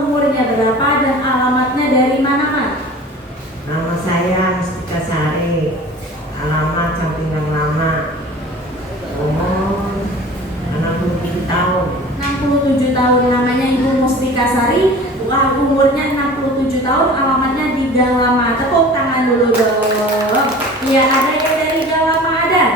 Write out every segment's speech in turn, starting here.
umurnya berapa dan alamatnya dari mana, Mak? Nama saya Mustika Sari, alamat Sampingan Lama, umur 67 tahun. 67 tahun, namanya Ibu Mustika Sari, umurnya 67 tahun, alamatnya di Gang Lama. Tepuk tangan dulu dong. Iya, ada yang dari Gang Lama ada?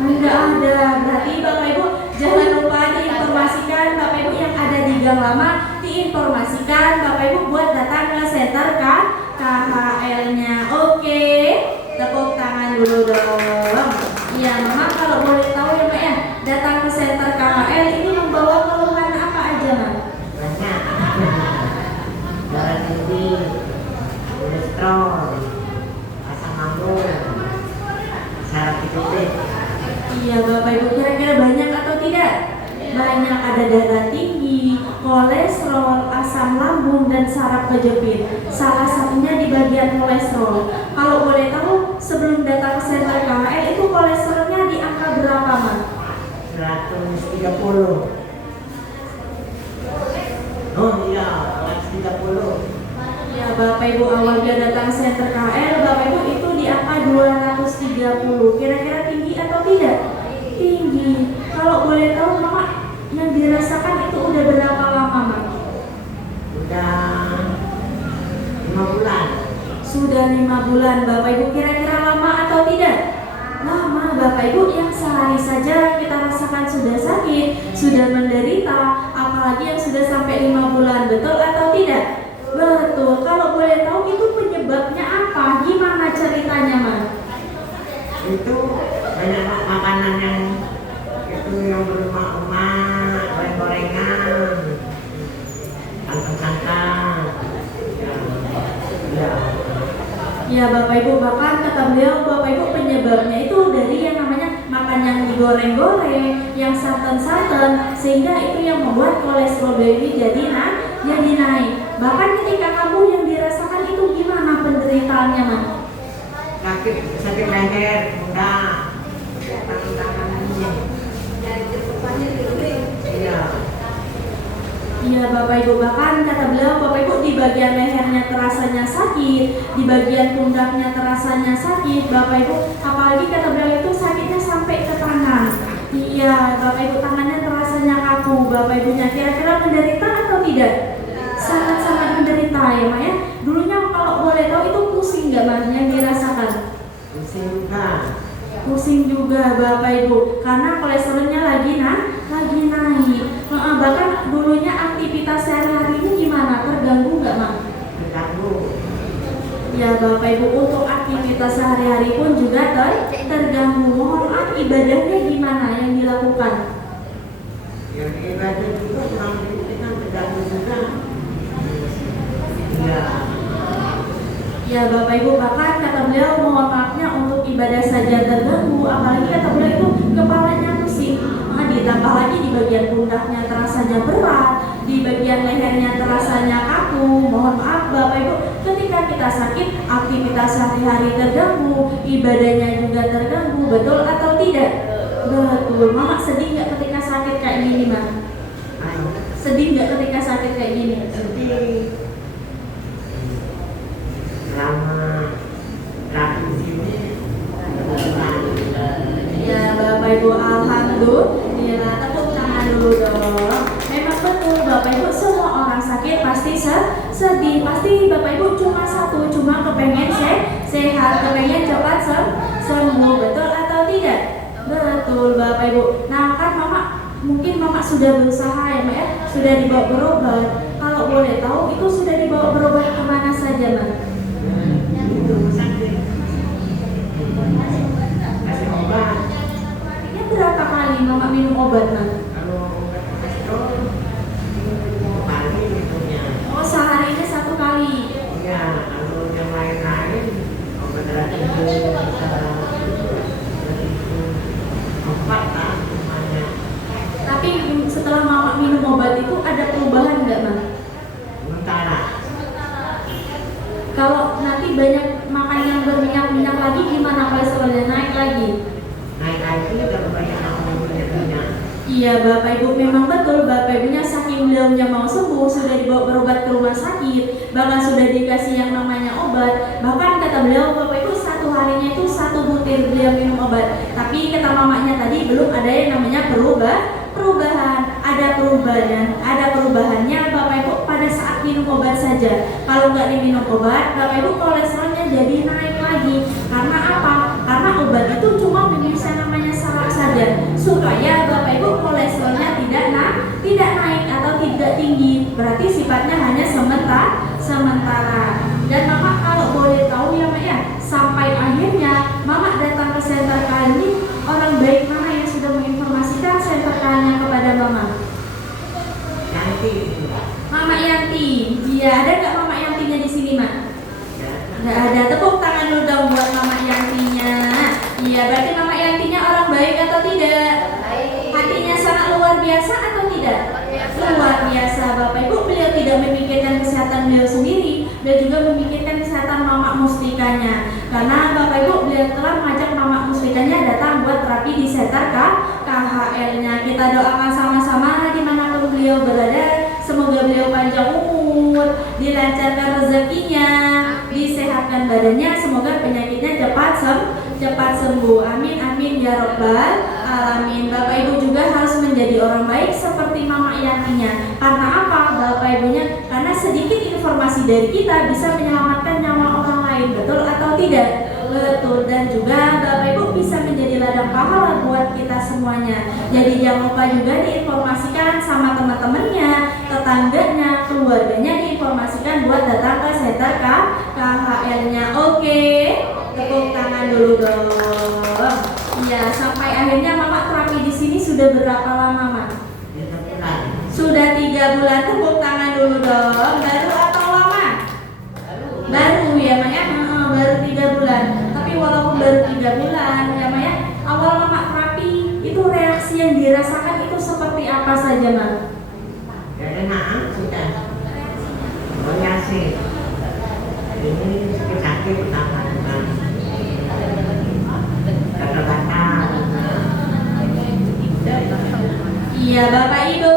Enggak ada. Berarti Bapak Ibu jangan lupa diinformasikan Bapak Ibu yang ada di Gang Lama, diinformasikan Bapak Ibu buat datang ke center KHL-nya. Oke, tepuk tangan dulu dong. Iya, Mama kalau boleh tahu ya Mbak ya, datang ke center KHL ini membawa keluhan apa aja, Mak? Banyak. Darah tinggi, kolesterol, asam lambung, saraf titik. Iya Bapak Ibu, kira-kira banyak atau tidak? Banyak, ada darah tinggi, kolesterol, asam lambung, dan saraf kejepit. Salah satunya di bagian kolesterol. Kalau boleh tahu, sebelum datang ke center KHL itu kolesterolnya di angka berapa, Mak? 130. Oh iya, 130. Ya Bapak Ibu, awal dia datang center KHL, Bapak Ibu itu di angka 230. Kira-kira tinggi atau tidak? Tinggi. Kalau boleh tahu Mama, yang dirasakan itu udah berapa lama, Mak? Udah 5 bulan. Sudah 5 bulan. Bapak Ibu kira-kira lama atau tidak? Lama Bapak Ibu, yang sehari saja kita rasakan sudah sakit, sudah menderita, apalagi yang sudah sampai 5 bulan. Betul atau tidak? Betul. Kalau boleh tahu itu penyebabnya apa? Gimana ceritanya, Mak? Itu banyak makanan yang itu yang berlemak-lemak, goreng-gorengan, santan-santan. Ya. Ya Bapak Ibu, bahkan kata beliau Bapak Ibu penyebabnya itu dari yang namanya makan yang digoreng-goreng, yang santan-santan, sehingga itu yang membuat kolesterol ini jadi naik. Bahkan ketika kamu yang dirasakan itu gimana penderitaannya, Mak? Sakit leher, pundak, tangan ini. Iya. Iya Bapak Ibu, bahkan kata beliau Bapak Ibu di bagian lehernya terasanya sakit, di bagian pundaknya terasanya sakit, Bapak Ibu, apalagi kata beliau itu sakitnya sampai ke tangan. Iya Bapak Ibu, tangannya terasanya kaku. Bapak Ibunya kira-kira menderita atau tidak? Sangat-sangat menderita ya Mak ya. Dulunya kalau boleh tahu itu pusing nggak Mak yang dirasakan? Pusing juga. Pusing juga Bapak Ibu, karena kolesterolnya lagi naik. Bahkan dulunya aktivitas sehari-hari ini gimana? Terganggu nggak, Mak? Terganggu. Ya Bapak Ibu, untuk aktivitas sehari-hari pun juga terganggu. Mohon maaf, ibadahnya gimana yang dilakukan? Yang ibadah juga kurang kan terganggu juga. Iya. Ya Bapak Ibu, bahkan kata beliau mohon maafnya untuk ibadah saja terganggu, apalagi kata beliau itu kepalanya pusing. Ditambah lagi di bagian pundaknya terasanya berat, di bagian lehernya terasanya kaku. Mohon maaf Bapak Ibu, ketika kita sakit, aktivitas sehari-hari terganggu, ibadahnya juga terganggu. Betul atau tidak? Betul. Mama sedih nggak ketika sakit kayak gini, Mak? Sedih nggak ketika sakit kayak gini? Sedih. Lama rapi sini. Ya Bapak Ibu, alhamdulillah. Tepuk tangan dulu dong. Memang betul Bapak Ibu, semua orang sakit pasti sedih. Pasti Bapak Ibu cuma kepengen sehat, kepengen cepat sembuh. Betul atau tidak? Betul Bapak Ibu. Nah kan mungkin Mama sudah berusaha ya Mak ya, sudah dibawa berobat. Kalau boleh tahu itu sudah dibawa berobat kemana saja, Mak? Kasih obat. Berapa kali Mama minum obat, Mak? Kalau obat kolesterol kali itunya. Oh, seharinya 1 kali. Iya, kalau yang lain-lain obat darah tinggi bisa 4 lah semuanya. Tapi setelah Mama minum obat itu ada perubahan nggak, Mak? Sementara Iya Bapak Ibu, memang betul Bapak Ibunya saking beliaunya mau sembuh sudah dibawa berobat ke rumah sakit, bahkan sudah dikasih yang namanya obat. Bahkan kata beliau Bapak Ibu satu harinya itu 1 butir beliau minum obat. Tapi kata mamanya tadi belum ada yang namanya perubahan. Ada perubahannya Bapak Ibu pada saat minum obat saja. Kalau nggak diminum obat Bapak Ibu kolesterolnya jadi naik lagi. Karena apa? Karena obat itu cuma bisa namanya saraf saja supaya Bapak Ibu kolesterolnya tidak naik atau tidak tinggi. Berarti sifatnya hanya sementara. Dan Mama kalau boleh tahu ya Mak ya, sampai akhirnya Mama datang ke center kali, orang baik mana yang sudah menginformasikan center kalinya kepada Mama? Yanti. Mama Yanti. Iya, ada nggak Mama Yantinya di sini Mak? Nggak ada. Tepuk tangan dulu dong buat Mama Yantinya. Iya, berarti Mama Yantinya orang baik atau tidak? Hatinya sangat luar biasa atau tidak? Luar biasa Bapak Ibu. Beliau tidak memikirkan kesehatan beliau sendiri dan juga memikirkan kesehatan Mama Mustikanya. Karena Bapak Ibu beliau telah mengajak Mama Mustikanya datang buat terapi di center KHL-nya. Kita doakan sama-sama dimanapun beliau berada. Semoga beliau panjang umur, dilancarkan rezekinya, disehatkan badannya, semoga penyakitnya cepat sembuh. Amin amin ya robbal alamin. Bapak Ibu juga harus menjadi orang baik seperti Mama Yantinya. Karena apa Bapak Ibunya? Karena sedikit informasi dari kita bisa menyelamatkan nyawa orang lain. Betul atau tidak? Betul. Dan juga Bapak Ibu bisa menjadi ladang pahala buat kita semuanya. Jadi jangan lupa juga diinformasikan sama teman-temannya, tetangganya, keluarganya, diinformasikan buat datang ke center KHL-nya. Oke, tepuk tangan dulu dong. Iya, sampai akhirnya Mama terapi di sini sudah berapa lama, Mak? Sudah 3 bulan. Tepuk tangan dulu dong. Baru atau lama? Baru ya, Mak ya? Baru 3 bulan. Tapi walaupun baru 3 bulan ya, Mak ya, awal Mama terapi itu reaksi yang dirasakan itu seperti apa saja, Mak? Jadi sudah. Reaksi. Ini sakit pertama. Iya Bapak Ibu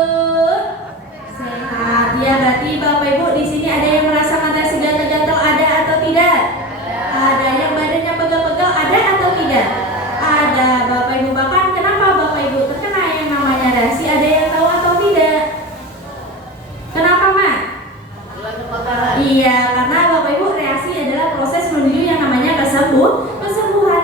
sehat ya. Berarti Bapak Ibu di sini ada yang merasakan rasa gatal-gatal, ada atau tidak? Ada. Yang badannya pegal-pegal, ada atau tidak? Ada Bapak Ibu. Bahkan kenapa Bapak Ibu terkena yang namanya reaksi? Ada yang tahu atau tidak? Kenapa Mak? Iya, karena Bapak Ibu reaksi adalah proses menuju yang namanya kesembuhan.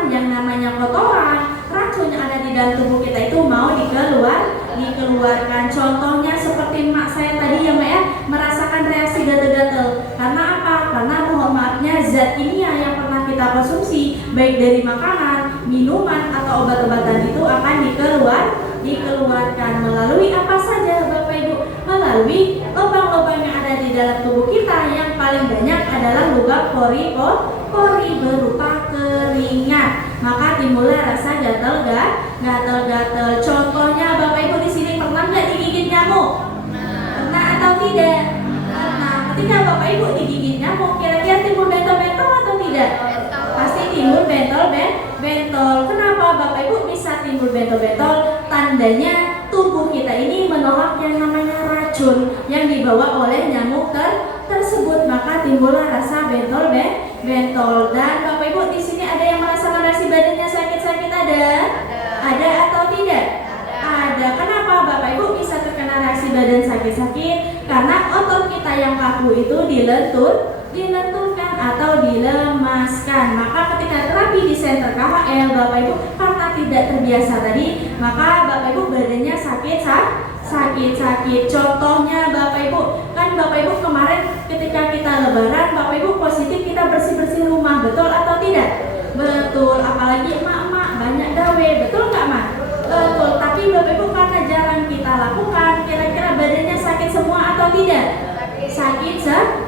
Yang namanya kotoran, racun yang ada di dalam tubuh kita itu mau dikeluarkan. Contohnya seperti mak saya tadi ya Mak ya, merasakan reaksi gatal-gatal. Karena apa? Karena mohon maafnya zat kimia yang pernah kita konsumsi baik dari makanan, minuman atau obat-obatan itu akan dikeluarkan melalui apa saja Bapak Ibu? Melalui lubang-lubang yang ada di dalam tubuh kita. Yang paling banyak adalah lubang pori berupa keringat. Maka timbullah rasa gatal-gatal. Contohnya Bapak Ibu di sini pernah nggak digigit nyamuk? Pernah atau tidak? Pernah. Ketika Bapak Ibu digigit nyamuk, kira-kira timbul bentol-bentol atau tidak? Pasti timbul bentol. Kenapa Bapak Ibu bisa timbul bentol-bentol? Tandanya tubuh kita ini menolak yang namanya racun yang dibawa oleh nyamuk tersebut. Maka timbullah rasa bentol. Dan Bapak Ibu di sini ada yang merasakan rasa badannya sakit-sakit, ada? Ada atau tidak? Ada. Kenapa Bapak Ibu bisa terkena reaksi badan sakit-sakit? Karena otot kita yang kaku itu dilenturkan atau dilemaskan. Maka ketika terapi di center KHL Bapak Ibu karena tidak terbiasa tadi, maka Bapak Ibu badannya sakit. Contohnya Bapak Ibu, kan Bapak Ibu kemarin ketika kita lebaran Bapak Ibu positif kita bersih-bersih rumah, betul atau tidak? Betul. Apalagi emak-emak banyak gawe, betul nggak Mak? Betul. Tapi Bapak Ibu karena jarang kita lakukan, kira-kira badannya sakit semua atau tidak?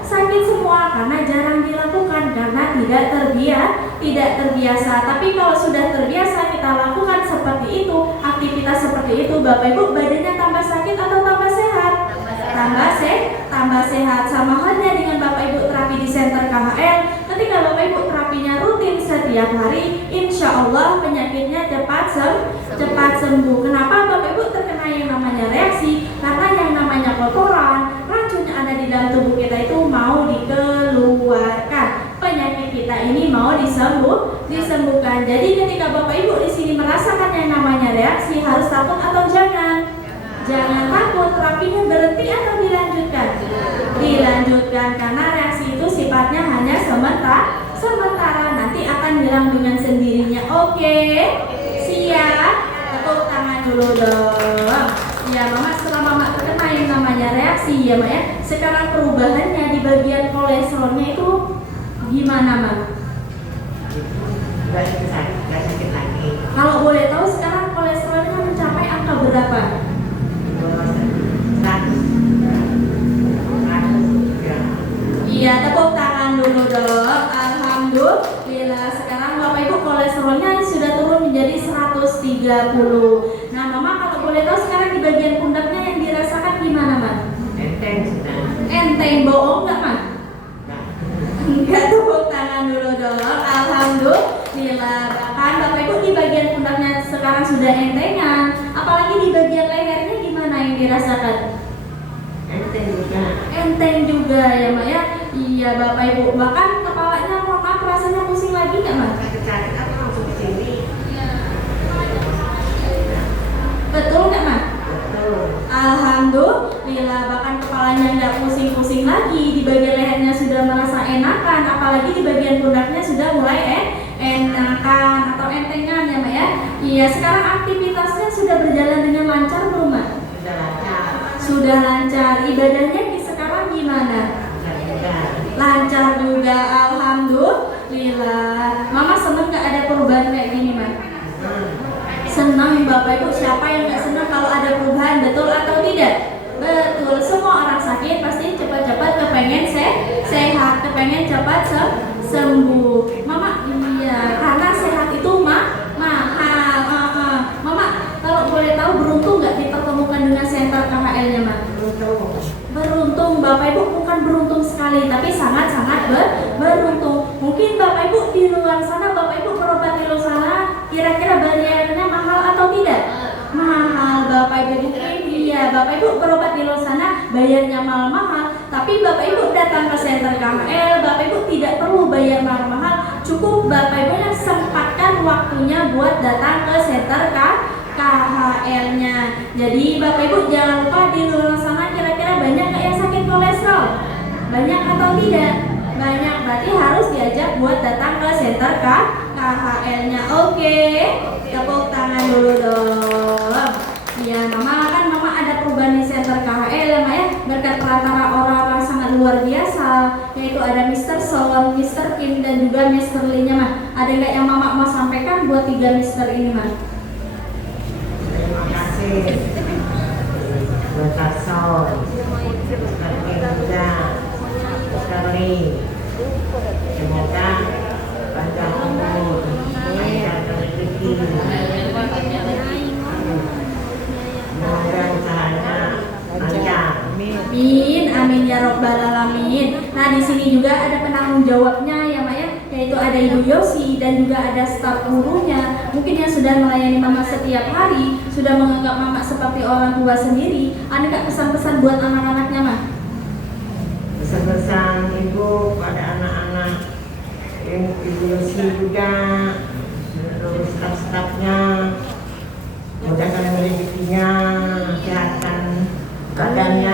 Sakit semua karena jarang dilakukan, karena tidak terbiasa. Tapi kalau sudah terbiasa kita lakukan seperti itu, aktivitas seperti itu, Bapak Ibu badannya tambah sakit atau tambah sehat? Tambah sehat. Sama halnya dengan Bapak Ibu terapi di center KHL. Ketika Bapak Ibu terapinya rutin setiap hari, insya insya Allah penyakitnya cepat sembuh. Kenapa Bapak Ibu terkena yang namanya reaksi? Karena yang namanya kotoran, racun yang ada di dalam tubuh kita itu mau dikeluarkan. Penyakit kita ini mau disembuhkan. Jadi ketika Bapak Ibu di sini merasakan yang namanya reaksi, harus takut atau jangan? Jangan takut. Terapinya berhenti atau dilanjutkan? Dilanjutkan, karena reaksi itu sifatnya hanya sementara, nanti akan hilang dengan sendirinya. Oke, siap? Tepuk tangan dulu dong. Ya Mama, setelah Mama terkena yang namanya reaksi ya Mak ya, sekarang perubahannya di bagian kolesterolnya itu gimana Mak? Nggak sakit lagi. Kalau boleh tahu sekarang kolesterolnya mencapai angka berapa? 100 ya. Iya, tepuk tangan dulu dong. Alhamdulillah, sekarang Bapak Ibu kolesterolnya sudah turun menjadi 130. Nah Mama, kalau boleh tahu sekarang di bagian pundaknya yang dirasakan gimana Mak? Enteng sudah. Enteng, bohong nggak Mak? Enggak, tepuk tangan dulu dong. Alhamdulillah. Bahkan Bapak Ibu di bagian pundaknya sekarang sudah entengan. Apalagi di bagian lehernya gimana yang dirasakan? Enteng juga. Enteng juga ya Mak ya. Iya Bapak Ibu. Bahkan kepalanya mohon maaf rasanya pusing lagi nggak Mak? Sakit apa langsung ke sini? Betul nggak Mak? Betul. Alhamdulillah, bahkan kepalanya nggak pusing-pusing lagi, di bagian lehernya sudah merasa enakan, apalagi di bagian pundaknya sudah mulai enakan atau entengan ya Mak ya. Iya, sekarang aktivitasnya sudah berjalan dengan lancar belum Mak? Sudah lancar. Sudah lancar. Ibadahnya sekarang gimana? Lancar juga, alhamdulillah. Mama seneng nggak ada perubahan kayak gini Mak? Senang Bapak Ibu. Siapa yang nggak senang kalau ada perubahan, betul atau tidak? Betul. Semua orang sakit pasti cepat-cepat kepengen sehat, kepengen cepat sembuh. Mama, iya, karena sehat itu mahal. Mama, kalau boleh tahu beruntung nggak dipertemukan dengan center KHL-nya Mak? Beruntung. Bapak Ibu bukan beruntung sekali, tapi sangat-sangat beruntung. Mungkin Bapak Ibu di luar sana, Bapak Ibu berobat di luar sana, kira-kira bayarnya mahal atau tidak? Mahal Bapak Ibu. Iya, Bapak Ibu berobat di luar sana bayarnya mahal-mahal, tapi Bapak Ibu datang ke center KHL, Bapak Ibu tidak perlu bayar mahal-mahal, cukup Bapak Ibu yang sempatkan waktunya buat datang ke center KHL-nya. Jadi Bapak Ibu jangan lupa di luar sana kira-kira banyak nggak yang sakit kolesterol? Banyak atau tidak? Banyak, berarti harus diajak buat datang ke center KHL-nya. Oke, tepuk tangan dulu dong. Ya, Mama ada perubahan di center KHL ya Mak ya, berkat perantara orang-orang sangat luar biasa, yaitu ada Mr. Son, Mr. Kim dan juga Mr. Lee-nya Mak. Ada nggak yang Mama mau sampaikan buat 3 Mr. ini Mak? Terima kasih. Mr. Son, Mr. Kim juga, Mr. Lee. Semoga panjang umur, panjang rezeki. Semoga usahanya lancar. Amin ya robbal alamin. Nah di sini juga ada penanggung jawabnya ya Mak ya, yaitu ada Ibu Yosi dan juga ada staf gurunya. Mungkin yang sudah melayani Mama setiap hari, sudah menganggap Mama seperti orang tua sendiri. Ada nggak pesan-pesan buat anak-anaknya Mak? Pesan-pesan Ibu pada anak-anak, Ibu Yosi juga, seluruh staf-stafnya, mudahkan rezekinya, sehatkan badannya,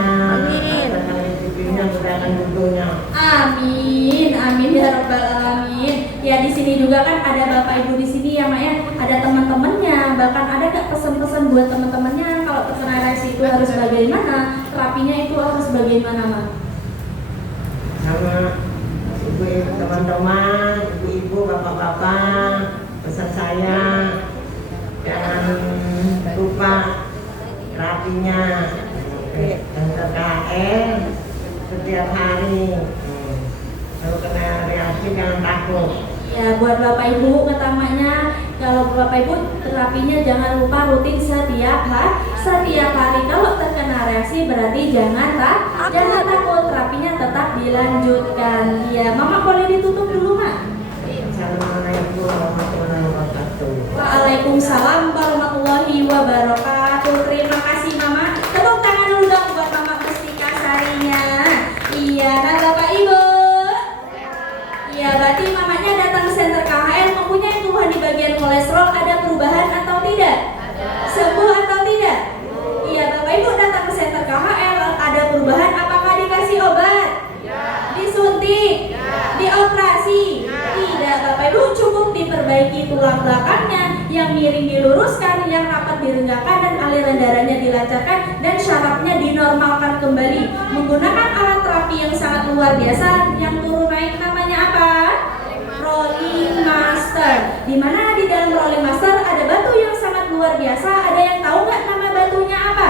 mudahkan rezekinya, mudahkan hidupnya. Amin ya robbal alamin. Ya di sini juga kan ada Bapak Ibu di sini ya Mak ya, ada teman-temannya. Bahkan ada nggak pesan-pesan buat teman-temannya kalau terkena reaksi itu harus bagaimana, terapinya itu harus bagaimana Mak? Sama ibu teman-teman, ibu-ibu, bapak-bapak, pesan saya jangan lupa terapinya dan KHL setiap hari. Kalau kena reaksi jangan takut. Ya buat Bapak Ibu ketamanya, kalau Bapak Ibu terapinya jangan lupa rutin setiap hari. Kalau terkena reaksi berarti jangan takut, terapinya tetap dilanjutkan. Ya Mama boleh ditutup dulu Mak. Assalamualaikum warahmatullahi wabarakatuh. berarti mamanya datang ke center KHL mempunyai keluhan di bagian kolesterol, ada perubahan atau tidak? Sembuh atau tidak? Iya, Bapak Ibu datang ke center KHL, ada perubahan, apakah dikasih obat? Disuntik? Dioperasi? Tidak, Bapak Ibu, cukup diperbaiki tulang belakangnya, yang miring diluruskan, yang rapat direnggangkan, dan aliran darahnya dilancarkan, dan syarafnya dinormalkan kembali menggunakan alat terapi yang sangat luar biasa. Yang turun naik namanya apa? Rolling Master. Dimana di dalam Rolling Master ada batu yang sangat luar biasa. Ada yang tahu nggak nama batunya apa?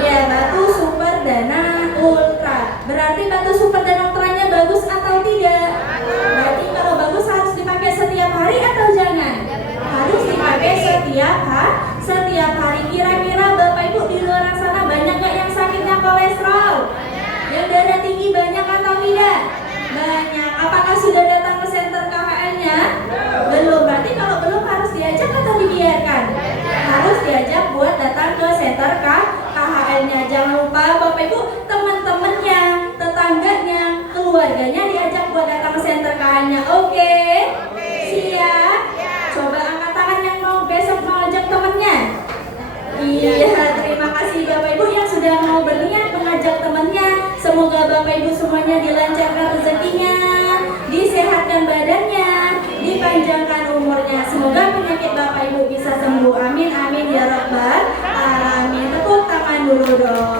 Iya, batu Super Dana Ultra. Berarti batu Super Dana Ultranya bagus atau tidak? Berarti kalau bagus harus dipakai setiap hari atau jangan? Harus dipakai setiap hari. Kira-kira Bapak Ibu di luar sana banyak nggak yang sakitnya kolesterol? Yang darah tinggi banyak atau tidak? Banyak. Apakah sudah datang ke center KHL-nya? Belum. Berarti kalau belum harus diajak atau dibiarkan? Harus diajak buat datang ke center KHL-nya. Jangan lupa Bapak Ibu, teman-temannya, tetangganya, keluarganya diajak buat datang ke center KHL-nya. Oke? Siap? Coba angkat tangan yang mau besok mau ajak temannya. Iya, terima kasih Bapak Ibu yang sudah mau berniat mengajak temannya. Semoga Bapak Ibu semuanya dilancarkan rezekinya, disehatkan badannya, dipanjangkan umurnya. Semoga penyakit Bapak Ibu bisa sembuh. Amin, amin ya rabbal alamin. Tepuk tangan dulu dong.